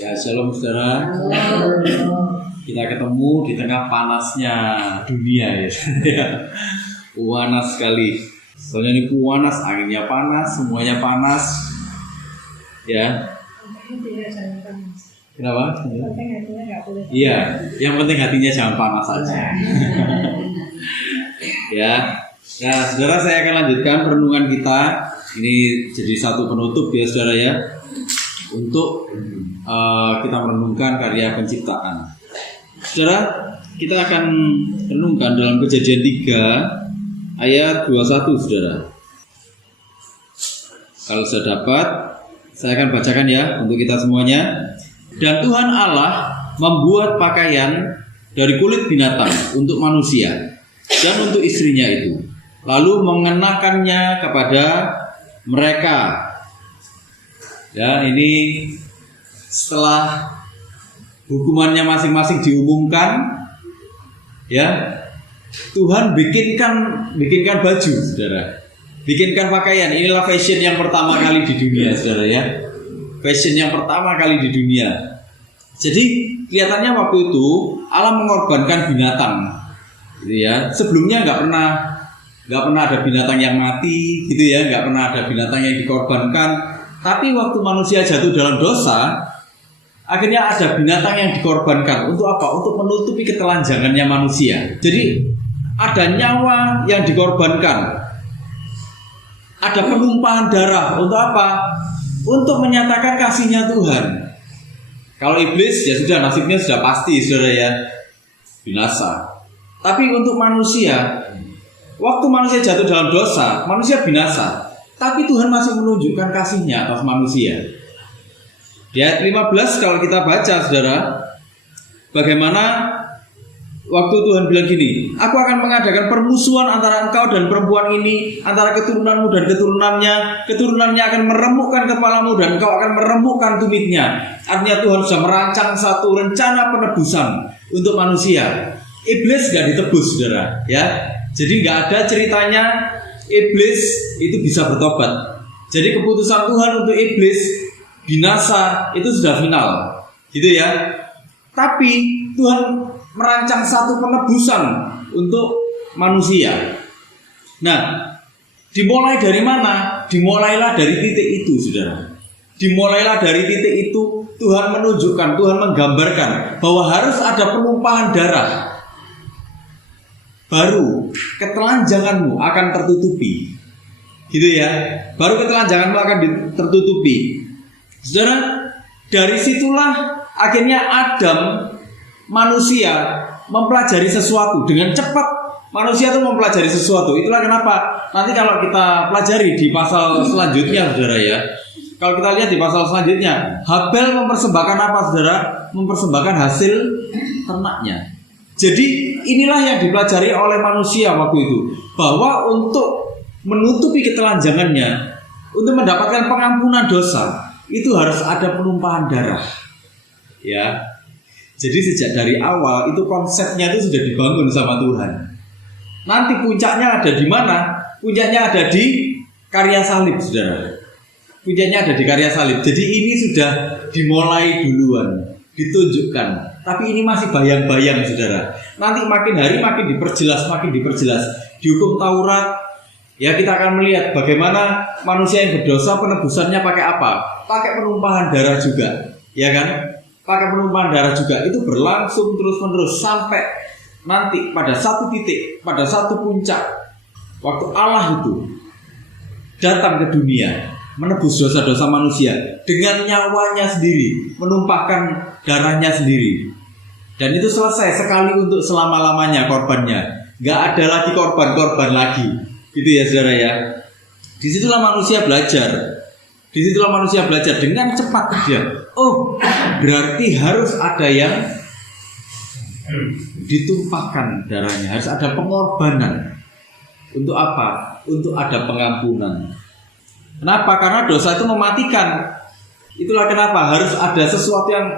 Ya, shalom saudara. Kita ketemu di tengah panasnya dunia ya. Panas sekali. Soalnya ini panas, anginnya panas, semuanya panas. Ya. Kenapa? Iya, yang penting hatinya jangan panas saja. Ya. Nah, saudara, saya akan lanjutkan perenungan kita. Ini jadi satu penutup ya saudara ya, untuk kita merenungkan karya penciptaan. Saudara, kita akan renungkan dalam Kejadian 3 ayat 21 saudara. Kalau sudah dapat, saya akan bacakan ya untuk kita semuanya. Dan Tuhan Allah membuat pakaian dari kulit binatang untuk manusia dan untuk istrinya itu, lalu mengenakannya kepada mereka. Ya, ini setelah hukumannya masing-masing diumumkan, ya, Tuhan bikinkan baju, saudara. Bikinkan pakaian. Inilah fashion yang pertama kali di dunia, saudara ya. Fashion yang pertama kali di dunia. Jadi kelihatannya waktu itu Allah mengorbankan binatang, gitu ya. Sebelumnya nggak pernah ada binatang yang mati, gitu ya. Nggak pernah ada binatang yang dikorbankan. Tapi waktu manusia jatuh dalam dosa, akhirnya ada binatang yang dikorbankan. Untuk apa? Untuk menutupi ketelanjangannya manusia. Jadi ada nyawa yang dikorbankan, ada penumpahan darah. Untuk apa? Untuk menyatakan kasihnya Tuhan. Kalau iblis ya sudah, nasibnya sudah pasti saudara ya, binasa. Tapi untuk manusia, waktu manusia jatuh dalam dosa, manusia binasa. Tapi Tuhan masih menunjukkan kasihnya atas manusia. Di ayat 15 kalau kita baca saudara, bagaimana waktu Tuhan bilang gini, aku akan mengadakan permusuhan antara engkau dan perempuan ini, antara keturunanmu dan keturunannya akan meremukkan kepalamu dan engkau akan meremukkan tumitnya. Artinya Tuhan sudah merancang satu rencana penebusan untuk manusia. Iblis gak ditebus saudara ya. Jadi gak ada ceritanya iblis itu bisa bertobat. Jadi keputusan Tuhan untuk iblis binasa itu sudah final, gitu ya. Tapi Tuhan merancang satu penebusan untuk manusia. Nah, dimulai dari mana? Dimulailah dari titik itu, saudara. Dimulailah dari titik itu. Tuhan menunjukkan, Tuhan menggambarkan bahwa harus ada penumpahan darah, baru ketelanjanganmu akan tertutupi, gitu ya. Baru ketelanjanganmu akan tertutupi. Saudara, dari situlah akhirnya Adam, manusia, mempelajari sesuatu dengan cepat. Manusia itu mempelajari sesuatu. Itulah kenapa nanti kalau kita pelajari di pasal selanjutnya, saudara ya. Kalau kita lihat di pasal selanjutnya, Habel mempersembahkan apa, saudara? Mempersembahkan hasil ternaknya. Jadi inilah yang dipelajari oleh manusia waktu itu, bahwa untuk menutupi ketelanjangannya, untuk mendapatkan pengampunan dosa, itu harus ada penumpahan darah. Ya. Jadi sejak dari awal itu konsepnya itu sudah dibangun sama Tuhan. Nanti puncaknya ada di mana? Puncaknya ada di karya salib, saudara. Puncaknya ada di karya salib. Jadi ini sudah dimulai duluan, ditunjukkan. Tapi ini masih bayang-bayang, saudara. Nanti makin hari makin diperjelas. Di hukum Taurat, ya kita akan melihat bagaimana manusia yang berdosa penebusannya pakai apa? Pakai penumpahan darah juga, ya kan? Pakai penumpahan darah juga. Itu berlangsung terus-menerus sampai nanti pada satu titik, pada satu puncak, waktu Allah itu datang ke dunia, menebus dosa-dosa manusia dengan nyawanya sendiri, menumpahkan darahnya sendiri. Dan itu selesai sekali untuk selama-lamanya korbannya. Gak ada lagi korban-korban lagi. Gitu ya saudara ya. Disitulah manusia belajar. Dengan cepat dia. Oh, berarti harus ada yang ditumpahkan darahnya. Harus ada pengorbanan. Untuk apa? Untuk ada pengampunan. Kenapa? Karena dosa itu mematikan. Itulah kenapa harus ada sesuatu yang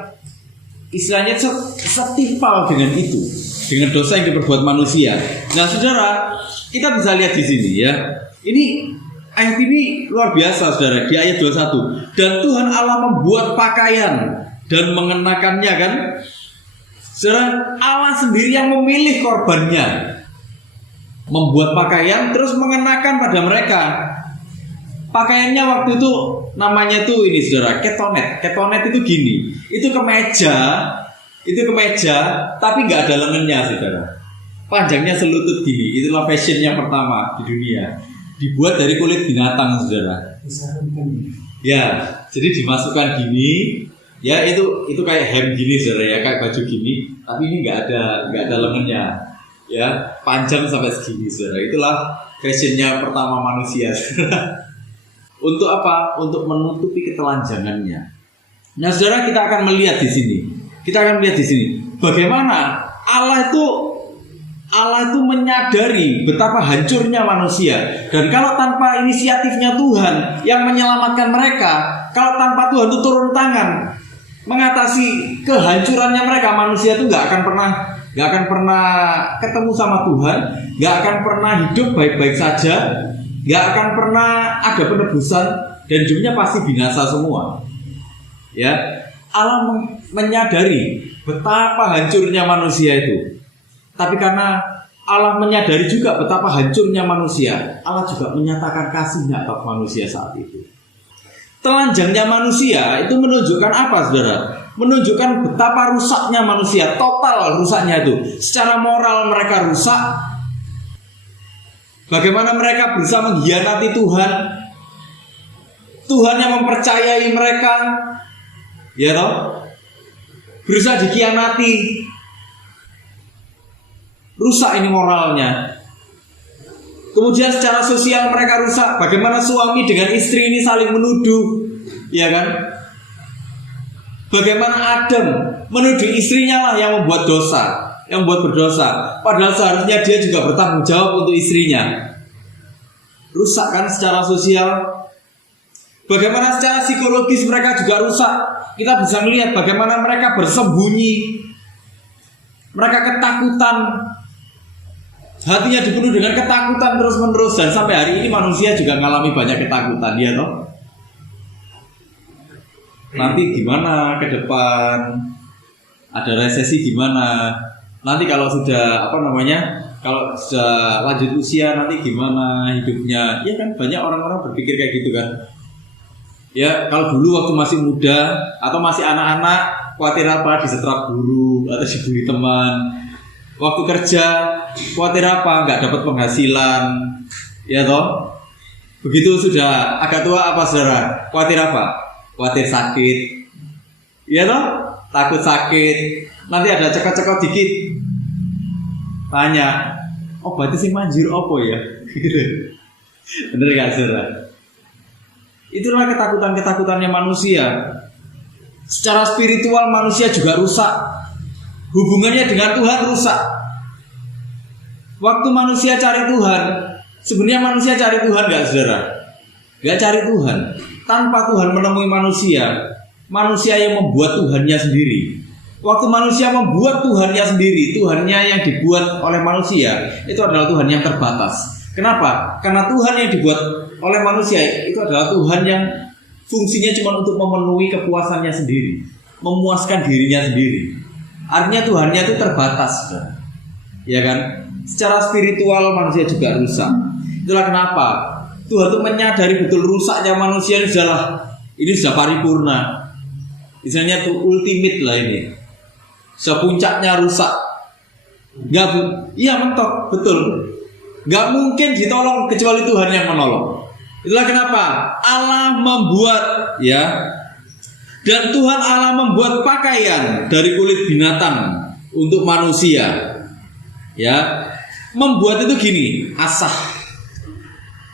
istilahnya setimpal dengan itu, dengan dosa yang diperbuat manusia. Nah, saudara, kita bisa lihat di sini ya. Ini ayat ini luar biasa, saudara. Di ayat 21, dan Tuhan Allah membuat pakaian dan mengenakannya kan. Saudara, Allah sendiri yang memilih korbannya, membuat pakaian terus mengenakan pada mereka. Pakaiannya waktu itu namanya tuh ini saudara, ketonet. Ketonet itu gini, itu kemeja tapi nggak ada lengannya saudara. Panjangnya selutut gini. Itulah fashion yang pertama di dunia. Dibuat dari kulit binatang saudara. Ya, jadi dimasukkan gini. Ya itu kayak hem gini saudara ya, kayak baju gini. Tapi ini nggak ada lengannya. Ya, panjang sampai segini saudara. Itulah fashionnya pertama manusia saudara. Untuk apa? Untuk menutupi ketelanjangannya. Nah, saudara, kita akan melihat di sini. Bagaimana Allah itu menyadari betapa hancurnya manusia. Dan kalau tanpa inisiatifnya Tuhan yang menyelamatkan mereka, kalau tanpa Tuhan itu turun tangan mengatasi kehancurannya mereka, manusia itu nggak akan pernah ketemu sama Tuhan, nggak akan pernah hidup baik-baik saja, nggak akan pernah ada penebusan, dan hidupnya pasti binasa semua. Ya, Allah menyadari betapa hancurnya manusia itu. Tapi karena Allah menyadari juga betapa hancurnya manusia, Allah juga menyatakan kasih-Nya atas manusia saat itu. Telanjangnya manusia itu menunjukkan apa saudara? Menunjukkan betapa rusaknya manusia, total rusaknya itu. Secara moral mereka rusak. Bagaimana mereka berusaha mengkhianati Tuhan. Tuhan yang mempercayai mereka, ya toh, berusaha dikhianati. Rusak ini moralnya. Kemudian secara sosial mereka rusak. Bagaimana suami dengan istri ini saling menuduh, ya kan? Bagaimana Adam menuduh istrinya lah yang membuat dosa, yang membuat berdosa. Padahal seharusnya dia juga bertanggung jawab untuk istrinya. Rusak kan secara sosial. Bagaimana secara psikologis mereka juga rusak. Kita bisa melihat bagaimana mereka bersembunyi. Mereka ketakutan. Hatinya dipenuhi dengan ketakutan terus-menerus. Dan sampai hari ini manusia juga mengalami banyak ketakutan, ya toh? Nanti gimana ke depan? Ada resesi gimana? Nanti kalau sudah kalau sudah lanjut usia nanti gimana hidupnya? Ya kan banyak orang-orang berpikir kayak gitu kan. Ya kalau dulu waktu masih muda atau masih anak-anak, khawatir apa? Disetrap guru atau dibully teman. Waktu kerja khawatir apa? Nggak dapat penghasilan, ya toh? Begitu sudah agak tua apa saudara? Khawatir apa? Khawatir sakit, ya toh? Takut sakit. Nanti ada cekot-cekot dikit, tanya, oh berarti sih manjur apa ya? Bener gak saudara? Itulah ketakutan-ketakutannya manusia. Secara spiritual manusia juga rusak. Hubungannya dengan Tuhan rusak. Waktu manusia cari Tuhan, sebenarnya manusia cari Tuhan gak saudara? Gak cari Tuhan. Tanpa Tuhan menemui manusia, manusia yang membuat Tuhannya sendiri. Waktu manusia membuat Tuhannya sendiri, Tuhannya yang dibuat oleh manusia, itu adalah Tuhan yang terbatas. Kenapa? Karena Tuhan yang dibuat oleh manusia itu adalah Tuhan yang fungsinya cuma untuk memenuhi kepuasannya sendiri, memuaskan dirinya sendiri. Artinya Tuhannya itu terbatas, ya kan? Secara spiritual manusia juga rusak. Itulah kenapa Tuhan itu menyadari betul rusaknya manusia ini sudah paripurna. Misalnya tuh ultimate lah ini. Sepuncaknya rusak. Iya mentok, betul. Gak mungkin ditolong kecuali Tuhan yang menolong. Itulah kenapa Allah membuat, ya. Dan Tuhan Allah membuat pakaian dari kulit binatang untuk manusia. Ya. Membuat itu gini, asah.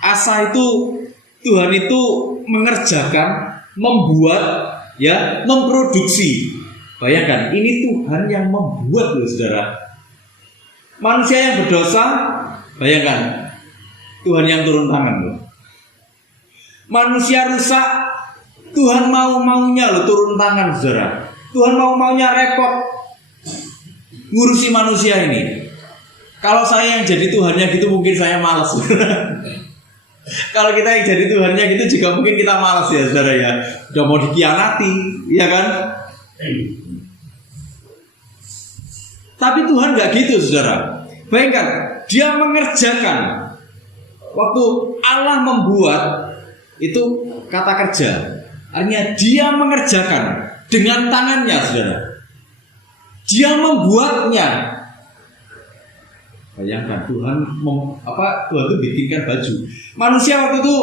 Asah itu Tuhan itu mengerjakan, membuat, ya, memproduksi. Bayangkan, ini Tuhan yang membuat loh saudara. Manusia yang berdosa, bayangkan, Tuhan yang turun tangan loh. Manusia rusak, Tuhan mau-maunya loh turun tangan saudara. Tuhan mau-maunya repot ngurusi manusia ini. Kalau saya yang jadi Tuhannya gitu mungkin saya malas. Kalau kita yang jadi Tuhannya gitu juga mungkin kita malas ya saudara ya. Udah mau dikhianati, ya kan? Tapi Tuhan nggak gitu, saudara. Bayangkan, dia mengerjakan. Waktu Allah membuat, itu kata kerja. Artinya dia mengerjakan dengan tangannya, saudara. Dia membuatnya. Bayangkan, Tuhan itu bikinkan baju. Manusia waktu itu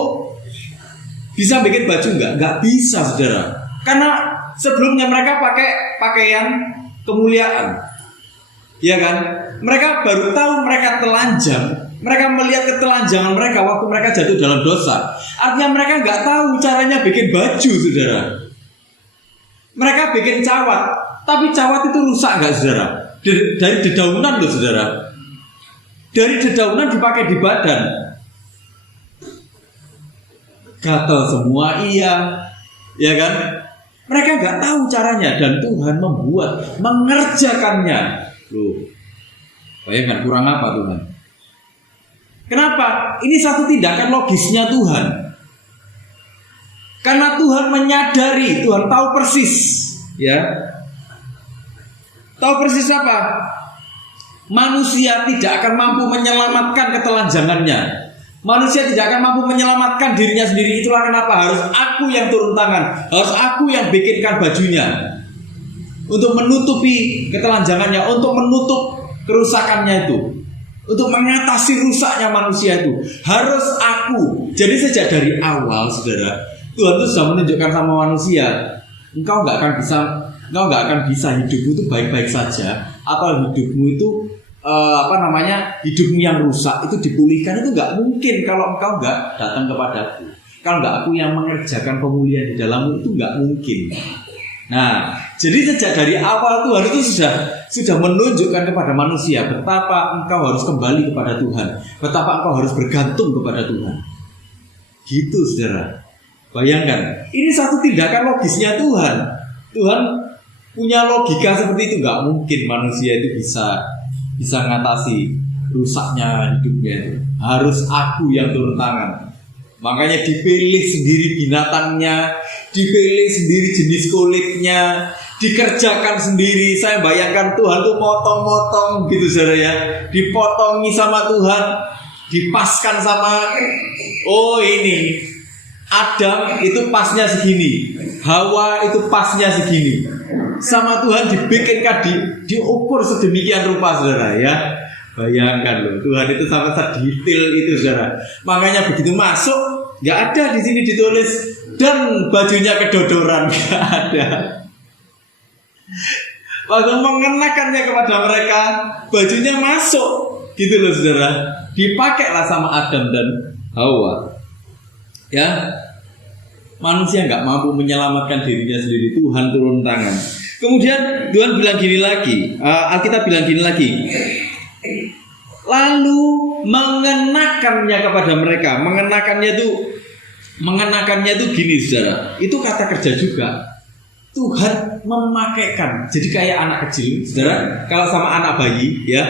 bisa bikin baju nggak bisa, saudara. Karena sebelumnya mereka pakai pakaian kemuliaan, ya kan? Mereka baru tahu mereka telanjang. Mereka melihat ketelanjangan mereka waktu mereka jatuh dalam dosa. Artinya mereka nggak tahu caranya bikin baju, saudara. Mereka bikin cawat, tapi cawat itu rusak nggak, saudara? Dari dedaunan loh, saudara. Dari dedaunan dipakai di badan, gatal semua, iya, ya kan? Mereka nggak tahu caranya dan Tuhan membuat, mengerjakannya. Loh, bayangkan kurang apa Tuhan? Kenapa? Ini satu tindakan logisnya Tuhan. Karena Tuhan menyadari, Tuhan tahu persis, ya. Tahu persis apa? Manusia tidak akan mampu menyelamatkan ketelanjangannya. Manusia tidak akan mampu menyelamatkan dirinya sendiri. Itulah kenapa harus aku yang turun tangan, harus aku yang bikinkan bajunya untuk menutupi ketelanjangannya, untuk menutup kerusakannya itu, untuk mengatasi rusaknya manusia itu. Harus aku. Jadi sejak dari awal, saudara, Tuhan itu sudah menunjukkan sama manusia, engkau nggak akan bisa hidupmu itu baik-baik saja, atau hidupmu itu hidupmu yang rusak itu dipulihkan itu nggak mungkin kalau engkau nggak datang kepadaku. Kalau nggak aku yang mengerjakan pemulihan di dalammu, itu nggak mungkin. Nah, jadi sejak dari awal Tuhan itu sudah menunjukkan kepada manusia betapa engkau harus kembali kepada Tuhan, betapa engkau harus bergantung kepada Tuhan. Gitu, saudara. Bayangkan, ini satu tindakan logisnya Tuhan. Tuhan punya logika seperti itu. Nggak mungkin manusia itu bisa mengatasi rusaknya hidupnya itu. Harus aku yang turun tangan. Makanya dipilih sendiri binatangnya, dipilih sendiri jenis kulitnya, dikerjakan sendiri. Saya bayangkan Tuhan tuh motong-motong gitu, saudara ya. Dipotongi sama Tuhan, dipaskan sama, oh ini Adam itu pasnya segini, Hawa itu pasnya segini. Sama Tuhan dibikinkan, diukur sedemikian rupa, saudara ya. Bayangkan loh, Tuhan itu sangat sedetail itu, saudara. Makanya begitu masuk, nggak ada di sini ditulis dan bajunya kedodoran, nggak ada. Waktu mengenakannya kepada mereka, bajunya masuk, gitu loh, saudara. Dipakailah sama Adam dan Hawa. Ya, manusia nggak mampu menyelamatkan dirinya sendiri. Tuhan turun tangan. Kemudian Tuhan bilang gini lagi, Alkitab bilang gini lagi, lalu mengenakannya kepada mereka. Mengenakannya itu gini, saudara. Itu kata kerja juga. Tuhan memakaikan. Jadi kayak anak kecil, saudara. Kalau sama anak bayi, ya,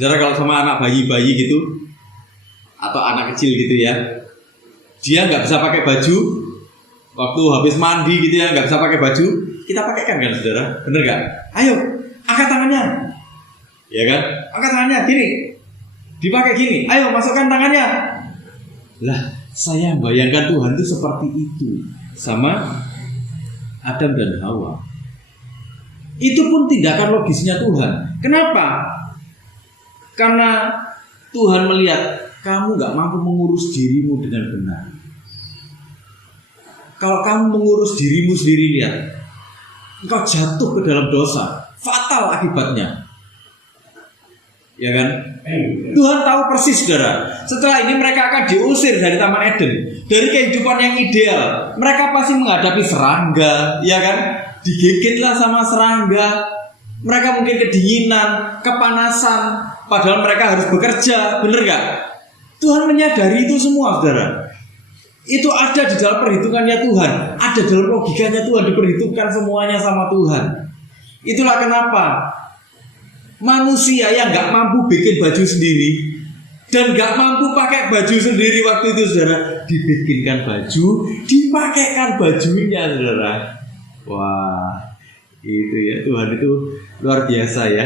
saudara, kalau sama anak bayi gitu, atau anak kecil gitu ya, dia nggak bisa pakai baju. Waktu habis mandi gitu ya, nggak bisa pakai baju, kita pakaikan kan, saudara? Bener nggak? Ayo, angkat tangannya, ya kan? Angkat tangannya, gini, dipakai gini. Ayo, masukkan tangannya. Lah, saya bayangkan Tuhan itu seperti itu sama Adam dan Hawa. Itu pun tindakan logisnya Tuhan. Kenapa? Karena Tuhan melihat kamu nggak mampu mengurus dirimu dengan benar. Kalau kamu mengurus dirimu sendiri, lihat, engkau jatuh ke dalam dosa, fatal akibatnya, ya kan? Tuhan tahu persis, saudara. Setelah ini mereka akan diusir dari Taman Eden, dari kehidupan yang ideal. Mereka pasti menghadapi serangga, ya kan? Digigitlah sama serangga. Mereka mungkin kedinginan, kepanasan, padahal mereka harus bekerja, bener gak? Tuhan menyadari itu semua, saudara. Itu ada di dalam perhitungannya Tuhan, ada dalam logikanya Tuhan, diperhitungkan semuanya sama Tuhan. Itulah kenapa manusia yang gak mampu bikin baju sendiri dan gak mampu pakai baju sendiri waktu itu, saudara, dibikinkan baju, dipakaikan bajunya, saudara. Wah, Itu ya, Tuhan itu luar biasa ya.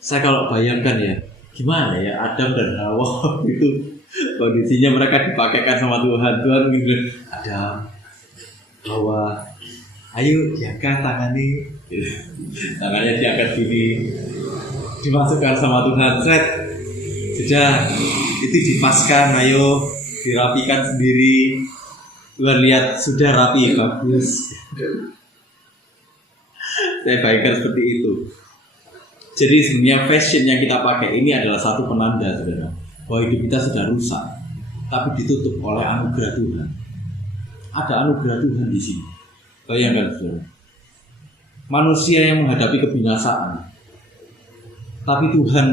Saya kalau bayangkan ya, gimana ya Adam dan Hawa itu kondisinya mereka dipakaikan sama Tuhan. Tuhan bilang, Adam, Hawa, ayo diangkat tangannya, tangannya diangkat gini, dimasukkan sama Tuhan. Sudah itu dipaskan, ayo dirapikan sendiri. Tuhan lihat sudah rapi, bagus. Saya bayangkan seperti itu. Jadi sebenarnya fashion yang kita pakai ini adalah satu penanda, saudara, bahwa hidup kita sudah rusak, tapi ditutup oleh anugerah Tuhan. Ada anugerah Tuhan di sini. Bayangkan, saudara, manusia yang menghadapi kebinasaan, tapi Tuhan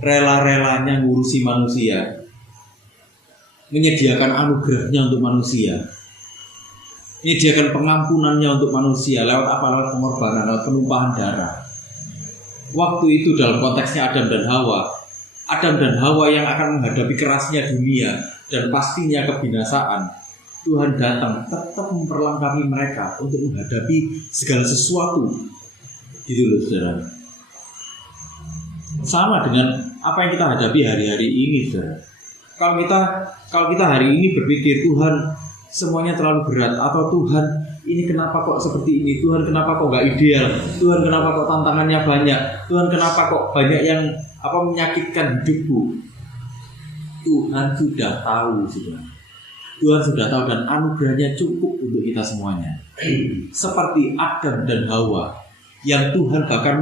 rela-relanya ngurusi manusia, menyediakan anugerahnya untuk manusia, menyediakan pengampunannya untuk manusia lewat apa? Lewat pengorbanan, lewat penumpahan darah. Waktu itu dalam konteksnya Adam dan Hawa yang akan menghadapi kerasnya dunia dan pastinya kebinasaan, Tuhan datang tetap memperlengkapi mereka untuk menghadapi segala sesuatu. Gitu loh, saudara. Sama dengan apa yang kita hadapi hari-hari ini, saudara. Kalau kita hari ini berpikir Tuhan semuanya terlalu berat, atau Tuhan ini kenapa kok seperti ini, Tuhan kenapa kok gak ideal, Tuhan kenapa kok tantangannya banyak, Tuhan kenapa kok banyak yang menyakitkan hidupku. Tuhan sudah tahu, saudara. Tuhan sudah tahu dan anugerahnya cukup untuk kita semuanya. Seperti Adam dan Hawa yang Tuhan bahkan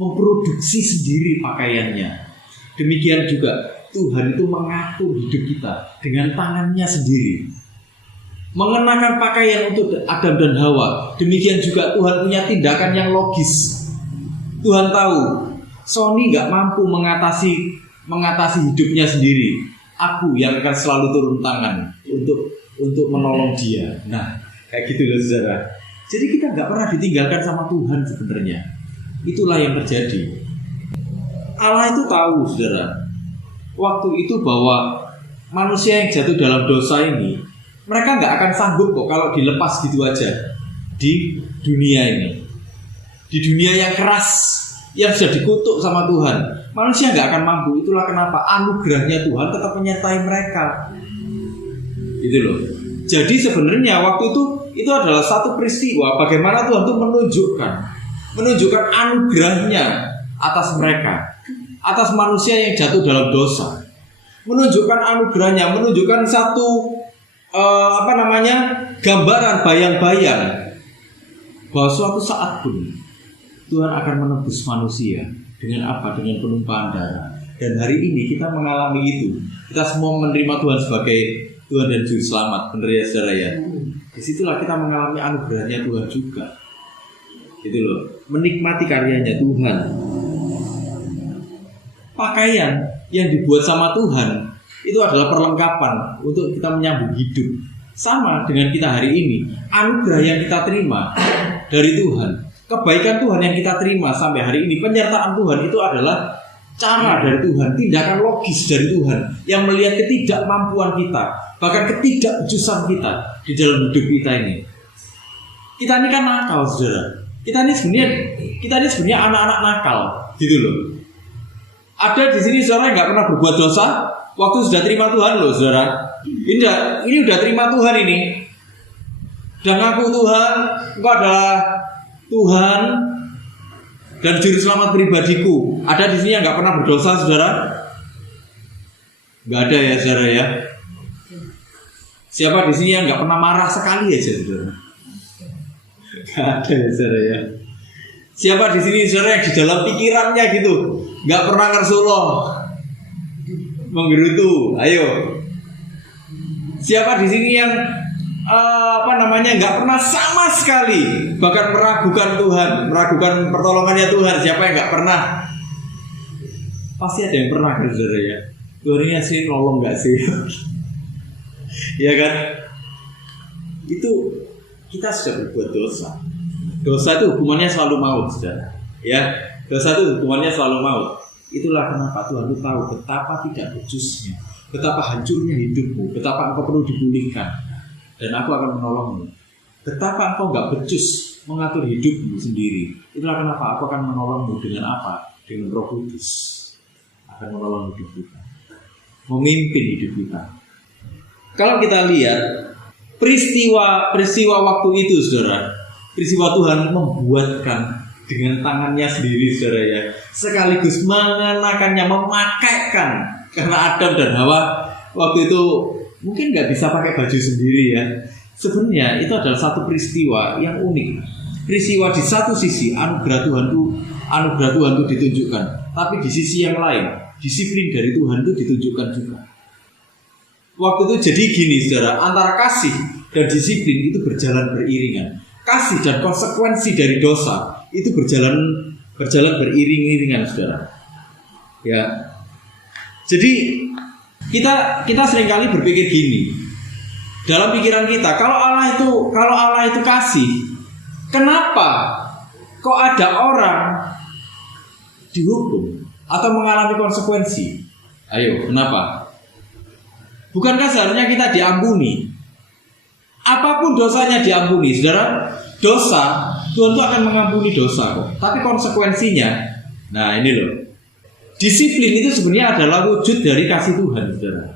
memproduksi sendiri pakaiannya. Demikian juga Tuhan itu mengatur hidup kita dengan tangannya sendiri, mengenakan pakaian untuk Adam dan Hawa. Demikian juga Tuhan punya tindakan yang logis. Tuhan tahu Sony gak mampu mengatasi hidupnya sendiri. Aku yang akan selalu turun tangan untuk menolong dia. Nah, kayak gitu loh, saudara. Jadi kita gak pernah ditinggalkan sama Tuhan sebenarnya. Itulah yang terjadi. Allah itu tahu, saudara, waktu itu bahwa manusia yang jatuh dalam dosa ini, mereka gak akan sanggup kok kalau dilepas gitu aja di dunia ini. Di dunia yang keras, yang sudah dikutuk sama Tuhan, manusia gak akan mampu. Itulah kenapa anugerahnya Tuhan tetap menyertai mereka. Gitu loh. Jadi sebenarnya waktu itu adalah satu peristiwa bagaimana Tuhan itu menunjukkan anugerahnya atas mereka, atas manusia yang jatuh dalam dosa. Menunjukkan anugerahnya, menunjukkan satu gambaran, bayang-bayang bahwa suatu saat pun Tuhan akan menebus manusia dengan apa? Dengan penumpahan darah. Dan hari ini kita mengalami itu. Kita semua menerima Tuhan sebagai Tuhan dan Juru Selamat, benar ya, saudara ya. Disitulah kita mengalami anugerahnya Tuhan juga. Gitu loh, menikmati karyanya Tuhan. Pakaian yang dibuat sama Tuhan itu adalah perlengkapan untuk kita menyambung hidup. Sama dengan kita hari ini, anugerah yang kita terima dari Tuhan, kebaikan Tuhan yang kita terima sampai hari ini, penyertaan Tuhan itu adalah cara dari Tuhan, tindakan logis dari Tuhan yang melihat ketidakmampuan kita, bahkan ketidakbejusan kita di dalam hidup kita ini. Kita ini kan nakal, saudara. Kita ini sebenarnya anak-anak nakal, gitu loh. Ada di sini saudara yang nggak pernah berbuat dosa, waktu sudah terima Tuhan loh, saudara. Ini udah terima Tuhan ini. Dan aku Tuhan, Engkau adalah Tuhan dan Juru Selamat pribadiku. Ada di sini yang nggak pernah berdosa, saudara? Nggak ada ya, saudara ya. Siapa di sini yang nggak pernah marah sekali aja, saudara? Nggak ada ya, saudara ya. Siapa di sini, saudara, yang di dalam pikirannya gitu nggak pernah ngersuluh, menggerutu? Ayo. Siapa di sini yang nggak pernah sama sekali bahkan meragukan Tuhan, meragukan pertolongannya Tuhan? Siapa yang nggak pernah? Pasti ada yang pernah, saudara ya. Tuhan ini sih nolong nggak sih? Ya kan? Itu kita sudah berbuat dosa. Dosa itu hukumannya selalu maut, saudara. Ya, dosa itu hukumannya selalu maut. Itulah kenapa Tuhan itu tahu betapa tidak becusnya, betapa hancurnya hidupmu, betapa engkau perlu dipulihkan. Dan aku akan menolongmu. betapa engkau nggak becus mengatur hidupmu sendiri. Itulah kenapa aku akan menolongmu dengan apa? Dengan Roh Kudus. Akan menolong hidup kita, memimpin hidup kita. Kalau kita lihat peristiwa waktu itu, saudara, peristiwa Tuhan membuatkan dengan tangannya sendiri, saudara ya, sekaligus mengenakannya, memakaikan. Karena Adam dan Hawa waktu itu mungkin nggak bisa pakai baju sendiri ya. Sebenarnya itu adalah satu peristiwa yang unik. Peristiwa di satu sisi anugerah Tuhan itu ditunjukkan, tapi di sisi yang lain disiplin dari Tuhan itu ditunjukkan juga. Waktu itu jadi gini, saudara, antara kasih dan disiplin itu berjalan beriringan. Kasih dan konsekuensi dari dosa itu berjalan beriring-iringan, saudara. Ya. Jadi kita seringkali berpikir gini. Dalam pikiran kita, kalau Allah itu kasih, kenapa kok ada orang dihukum atau mengalami konsekuensi? Ayo, kenapa? Bukankah seharusnya kita diampuni? Apapun dosanya diampuni, saudara. Dosa, Tuhan itu akan mengampuni dosa kok. Tapi konsekuensinya, nah ini loh. Disiplin itu sebenarnya adalah wujud dari kasih Tuhan, saudara.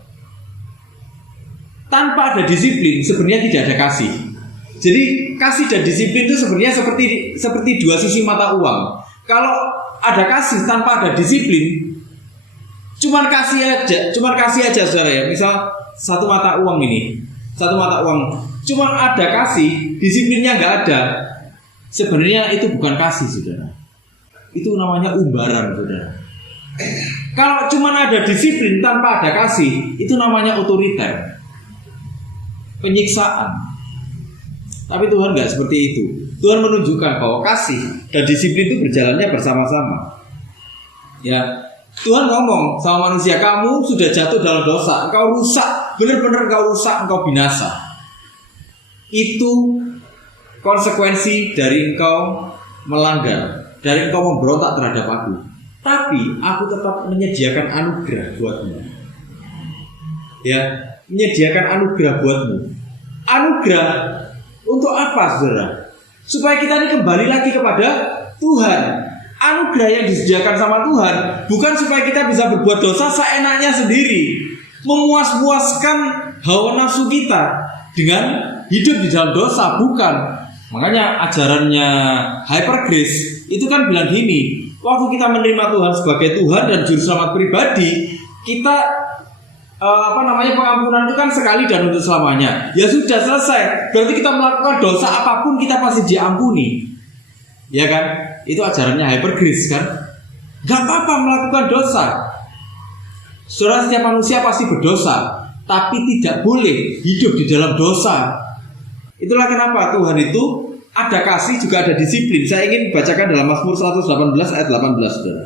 Tanpa ada disiplin, sebenarnya tidak ada kasih. Jadi kasih dan disiplin itu sebenarnya seperti dua sisi mata uang. Kalau ada kasih tanpa ada disiplin, cuman kasih aja, saudara ya. Misal satu mata uang, cuman ada kasih, disiplinnya nggak ada. Sebenarnya itu bukan kasih, saudara. Itu namanya umbaran, saudara. Kalau cuman ada disiplin tanpa ada kasih, itu namanya otoriter, penyiksaan. Tapi Tuhan nggak seperti itu. Tuhan menunjukkan bahwa kasih dan disiplin itu berjalannya bersama-sama. Ya, Tuhan ngomong sama manusia, kamu sudah jatuh dalam dosa, engkau rusak, benar-benar engkau rusak, engkau binasa. Itu konsekuensi dari engkau melanggar, dari engkau memberontak terhadap aku. Tapi aku tetap menyediakan anugerah buatmu. Ya, menyediakan anugerah buatmu. Anugerah untuk apa, saudara? Supaya kita ini kembali lagi kepada Tuhan. Anugerah yang disediakan sama Tuhan bukan supaya kita bisa berbuat dosa seenaknya sendiri, memuas-muaskan hawa nafsu kita dengan hidup di dalam dosa, bukan. Makanya ajarannya Hyper Grace itu kan bilang gini, waktu kita menerima Tuhan sebagai Tuhan dan Juru Selamat pribadi, kita pengampunan itu kan sekali dan untuk selamanya. Ya sudah selesai. Berarti kita melakukan dosa apapun kita pasti diampuni. Ya kan? Itu ajarannya Hyper Grace kan? Gak apa-apa melakukan dosa. Saudara, setiap manusia pasti berdosa, tapi tidak boleh hidup di dalam dosa. Itulah kenapa Tuhan itu ada kasih juga ada disiplin. Saya ingin bacakan dalam Mazmur 118 ayat 18, saudara.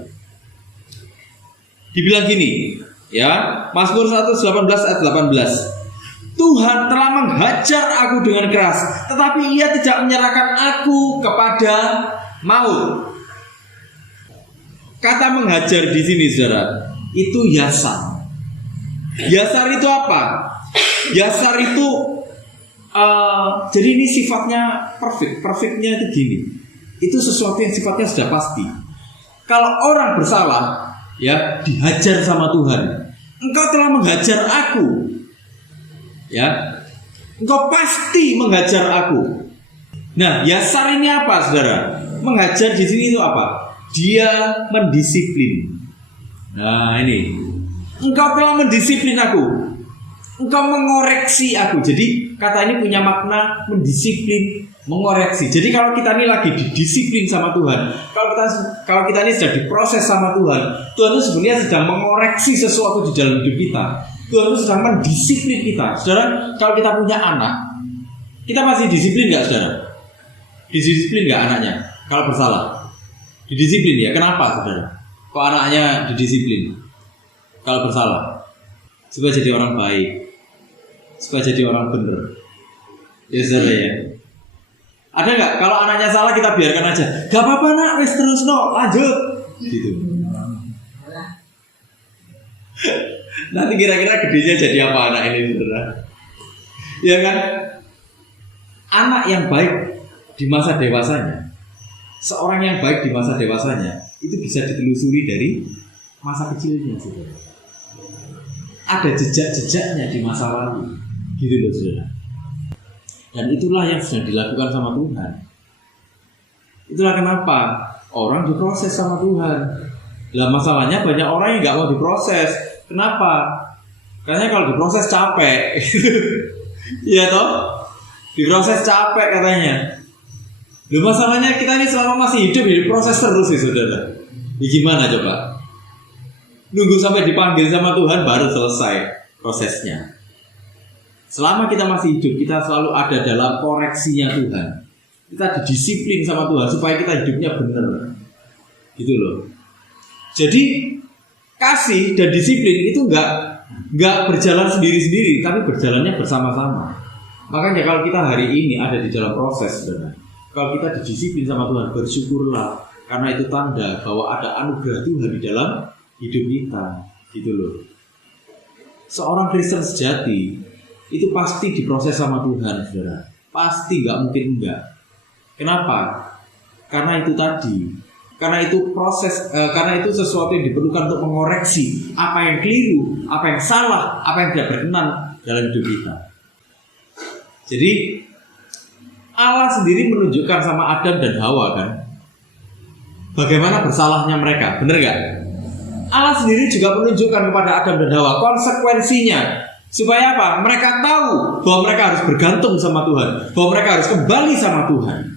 Dibilang gini, ya, Mazmur 118 ayat 18. Tuhan telah menghajar aku dengan keras, tetapi Ia tidak menyerahkan aku kepada maut. Kata menghajar di sini, saudara, itu yasar. Yasar itu apa? Yasar itu jadi ini sifatnya perfect. Perfectnya itu gini. Itu sesuatu yang sifatnya sudah pasti. Kalau orang bersalah, ya, dihajar sama Tuhan. Engkau telah menghajar aku. Ya. Engkau pasti menghajar aku. Nah, yasar ini apa, saudara? Menghajar di sini itu apa? Dia mendisiplin. Nah, ini. Engkau telah mendisiplin aku. Engkau mengoreksi aku. Jadi kata ini punya makna mendisiplin, mengoreksi. Jadi kalau kita ini lagi didisiplin sama Tuhan, kalau kita ini sedang diproses sama Tuhan, Tuhan itu sebenarnya sedang mengoreksi sesuatu di dalam hidup kita. Tuhan itu sedang mendisiplin kita. Saudara, kalau kita punya anak, kita masih disiplin nggak, saudara? Disiplin nggak anaknya kalau bersalah? Didisiplin ya. Kenapa, saudara? Kok anaknya didisiplin kalau bersalah? Supaya jadi orang baik, supaya jadi orang benar. Ya, saudara ya. Ada nggak kalau anaknya salah kita biarkan aja? Gak apa-apa nak, wes terus no, lanjut. Gitu. Nanti kira-kira gedenya jadi apa anak ini, saudara? Ya kan? anak yang baik di masa dewasanya, seorang yang baik di masa dewasanya itu bisa ditelusuri dari masa kecilnya, saudara. Ada jejak-jejaknya di masa lalu, gitu loh, saudara. Dan itulah yang sedang dilakukan sama Tuhan. Itulah kenapa orang diproses sama Tuhan. Lah masalahnya banyak orang yang nggak mau diproses. Kenapa? Karena kalau diproses capek. Iya toh? Diproses capek katanya. Loh masalahnya kita ini selama masih hidup ya diproses terus sih, saudara. Ya gimana coba? Nunggu sampai dipanggil sama Tuhan baru selesai prosesnya. Selama kita masih hidup, kita selalu ada dalam koreksinya Tuhan. Kita didisiplin sama Tuhan supaya kita hidupnya benar. Gitu loh. Jadi kasih dan disiplin itu enggak berjalan sendiri-sendiri, tapi berjalannya bersama-sama. Makanya kalau kita hari ini ada di dalam proses, saudara, kalau kita didisiplin sama Tuhan, bersyukurlah, karena itu tanda bahwa ada anugerah Tuhan di dalam hidup kita. Gitu loh. Seorang Kristen sejati itu pasti diproses sama Tuhan, saudara. Pasti, nggak mungkin enggak. Kenapa? Karena itu tadi. Karena itu proses. Karena itu sesuatu yang diperlukan untuk mengoreksi apa yang keliru, apa yang salah, apa yang tidak berkenan dalam hidup kita. Jadi Allah sendiri menunjukkan sama Adam dan Hawa kan, bagaimana bersalahnya mereka, benar nggak? Allah sendiri juga menunjukkan kepada Adam dan Hawa konsekuensinya. Supaya apa? Mereka tahu bahwa mereka harus bergantung sama Tuhan, bahwa mereka harus kembali sama Tuhan.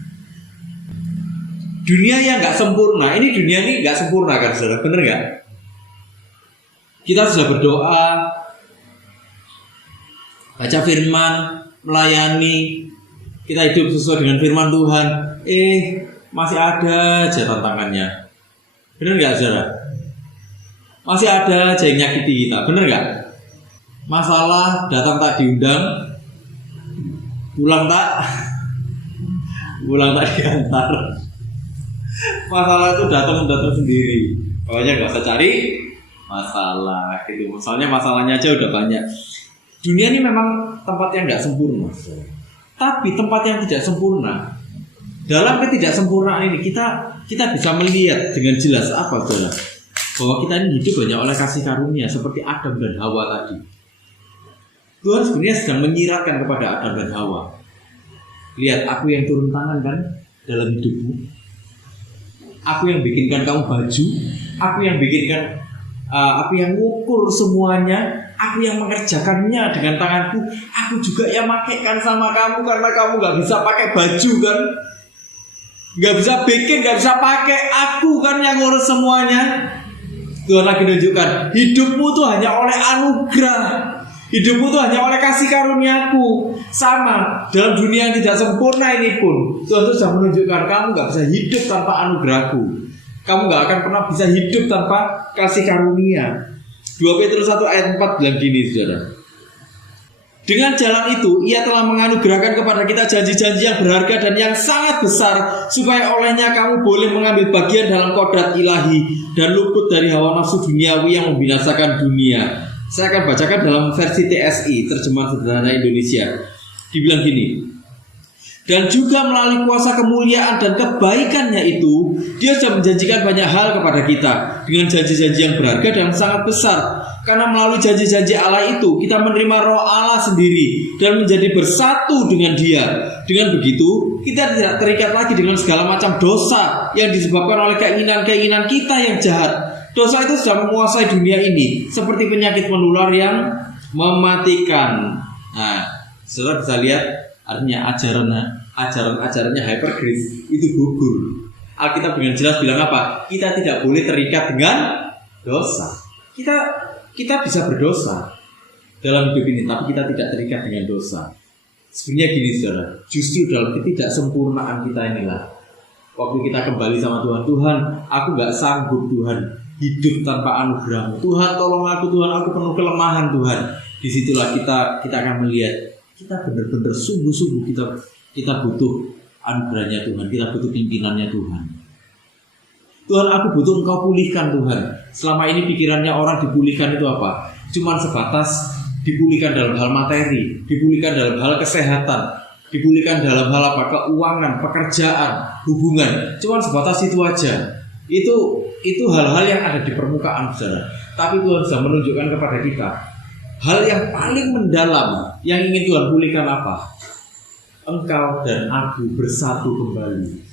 Dunia yang nggak sempurna, dunia ini nggak sempurna kan, saudara? Bener nggak? Kita sudah berdoa, baca firman, melayani, kita hidup sesuai dengan firman Tuhan. Masih ada aja tantangannya. Bener nggak, saudara? Masih ada aja yang nyakiti kita. Bener nggak? Masalah datang tak diundang, pulang tak diantar. Masalah itu datang sendiri. Pokoknya nggak usah cari masalah gitu. Misalnya masalahnya aja udah banyak. Dunia ini memang tempat yang nggak sempurna. Tapi tempat yang tidak sempurna, dalam ketidaksempurnaan ini kita bisa melihat dengan jelas apa, saudara? Bahwa kita ini hidup hanya oleh kasih karunia seperti Adam dan Hawa tadi. Tuhan sebenarnya sedang menyiratkan kepada Adam dan Hawa. Lihat, aku yang turun tangan kan dalam hidupmu. Aku yang bikinkan kamu baju. Aku yang bikinkan, aku yang ngukur semuanya. Aku yang mengerjakannya dengan tanganku. Aku juga yang makaikan sama kamu karena kamu gak bisa pakai baju kan. Gak bisa bikin, gak bisa pakai. Aku kan yang ngurus semuanya. Tuhan lagi menunjukkan hidupmu tuh hanya oleh anugerah. Hidupmu tuh hanya oleh kasih karuniaku. Sama dalam dunia yang tidak sempurna ini pun Tuhan tuh sudah menunjukkan kamu gak bisa hidup tanpa anugerahku. Kamu gak akan pernah bisa hidup tanpa kasih karunia. 2 Petrus 1 ayat 4 bilang gini, saudara. Dengan jalan itu ia telah menganugerahkan kepada kita janji-janji yang berharga dan yang sangat besar, supaya olehnya kamu boleh mengambil bagian dalam kodrat ilahi dan luput dari hawa nafsu duniawi yang membinasakan dunia. Saya akan bacakan dalam versi TSI, terjemahan sederhana Indonesia. Dibilang gini, dan juga melalui kuasa kemuliaan dan kebaikannya itu, Dia sudah menjanjikan banyak hal kepada kita dengan janji-janji yang berharga dan sangat besar. Karena melalui janji-janji Allah itu, kita menerima roh Allah sendiri dan menjadi bersatu dengan Dia. Dengan begitu, kita tidak terikat lagi dengan segala macam dosa yang disebabkan oleh keinginan-keinginan kita yang jahat. Dosa itu sudah menguasai dunia ini seperti penyakit menular yang mematikan. Nah, saudara bisa lihat artinya ajaran-ajarannya Hyper Grace itu gugur. Alkitab dengan jelas bilang apa? Kita tidak boleh terikat dengan dosa. Kita bisa berdosa dalam hidup ini, tapi kita tidak terikat dengan dosa. Sebenarnya gini, saudara, justru dalam ketidaksempurnaan kita inilah, waktu kita kembali sama Tuhan, aku gak sanggup Tuhan hidup tanpa anugerah-Mu. Tuhan tolong aku, Tuhan, aku penuh kelemahan, Tuhan. Disitulah kita akan melihat kita benar-benar sungguh-sungguh kita butuh anugerahnya Tuhan, kita butuh pimpinannya Tuhan. Tuhan, aku butuh Engkau pulihkan, Tuhan. Selama ini pikirannya orang dipulihkan itu apa? Cuman sebatas dipulihkan dalam hal materi, dipulihkan dalam hal kesehatan. dipulihkan dalam hal apa? Keuangan, pekerjaan, hubungan. Cuma sebatas itu aja. Itu hal-hal yang ada di permukaan, saudara. Tapi Tuhan sudah menunjukkan kepada kita hal yang paling mendalam yang ingin Tuhan pulihkan apa? Engkau dan aku bersatu kembali.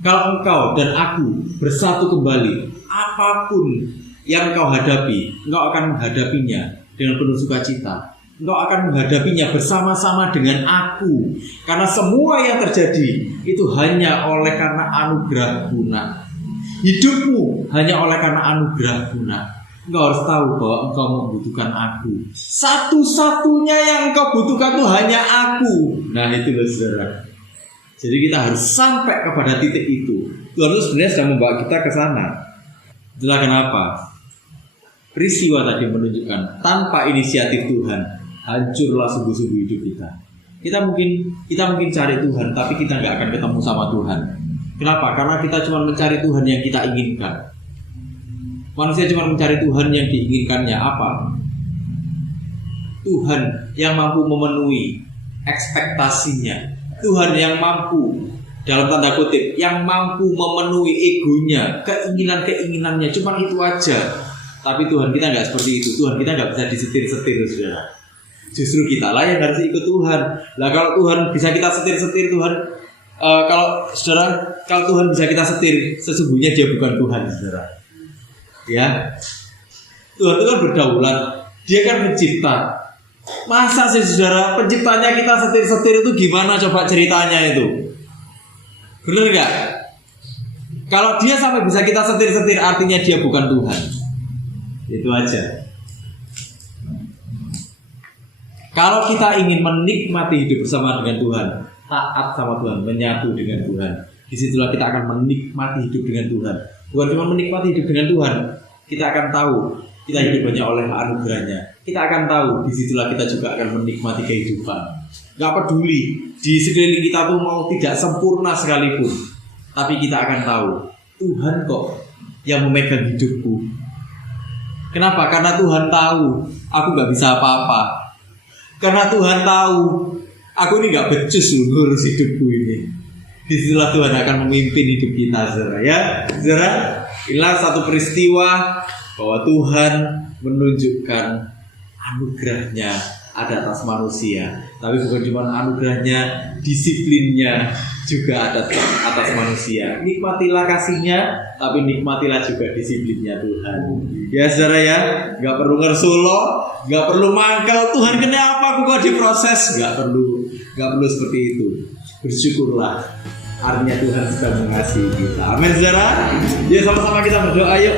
Kalau engkau dan aku bersatu kembali, apapun yang engkau hadapi, engkau akan menghadapinya dengan penuh sukacita. Engkau akan menghadapinya bersama-sama dengan aku. Karena semua yang terjadi itu hanya oleh karena anugerah guna. Hidupmu hanya oleh karena anugerah guna. Engkau harus tahu bahwa engkau membutuhkan aku. Satu-satunya yang engkau butuhkan itu hanya aku. Nah itu loh saudara. Jadi kita harus sampai kepada titik itu. Tuhan itu sebenarnya sedang membawa kita ke sana. Itulah kenapa peristiwa tadi menunjukkan tanpa inisiatif Tuhan hancurlah sungguh-sungguh hidup kita. Kita mungkin cari Tuhan, tapi kita nggak akan ketemu sama Tuhan. Kenapa? Karena kita cuma mencari Tuhan yang kita inginkan. Manusia cuma mencari Tuhan yang diinginkannya apa? Tuhan yang mampu memenuhi ekspektasinya. Tuhan yang mampu, dalam tanda kutip, yang mampu memenuhi egonya, keinginan-keinginannya. Cuma itu aja. Tapi Tuhan kita nggak seperti itu. Tuhan kita nggak bisa disetir-setir, saudara. Justru kita lah yang harus ikut Tuhan. Lah kalau Tuhan bisa kita setir-setir, Tuhan kalau Tuhan bisa kita setir, sesungguhnya Dia bukan Tuhan, saudara. Ya, Tuhan itu kan berdaulat, Dia kan pencipta. Masa sih saudara, penciptanya kita setir-setir itu gimana coba ceritanya itu? Bener nggak? Kalau Dia sampai bisa kita setir-setir, artinya Dia bukan Tuhan. Itu aja. Kalau kita ingin menikmati hidup bersama dengan Tuhan, taat sama Tuhan, menyatu dengan Tuhan, disitulah kita akan menikmati hidup dengan Tuhan. Bukan cuma menikmati hidup dengan Tuhan, kita akan tahu kita hidup hanya oleh anugerahnya. Kita akan tahu disitulah kita juga akan menikmati kehidupan. Gak peduli di sekeliling kita tuh mau tidak sempurna sekalipun, tapi kita akan tahu Tuhan kok yang memegang hidupku. Kenapa? Karena Tuhan tahu aku gak bisa apa-apa. Karena Tuhan tahu aku ini gak becus ngurus hidupku ini. Disitulah Tuhan akan memimpin hidup kita, saudara. Ya, saudara, inilah satu peristiwa bahwa Tuhan menunjukkan anugerahnya ada atas manusia. Tapi bukan cuma anugerahnya, disiplinnya juga ada atas manusia. Nikmatilah kasihnya, tapi nikmatilah juga disiplinnya Tuhan. Ya saudara ya, gak perlu ngersolo, gak perlu mangkal. Tuhan kenapa aku kok diproses? Gak perlu seperti itu. Bersyukurlah, artinya Tuhan sedang mengasihi kita. Amin saudara. Ya sama-sama kita berdoa yuk.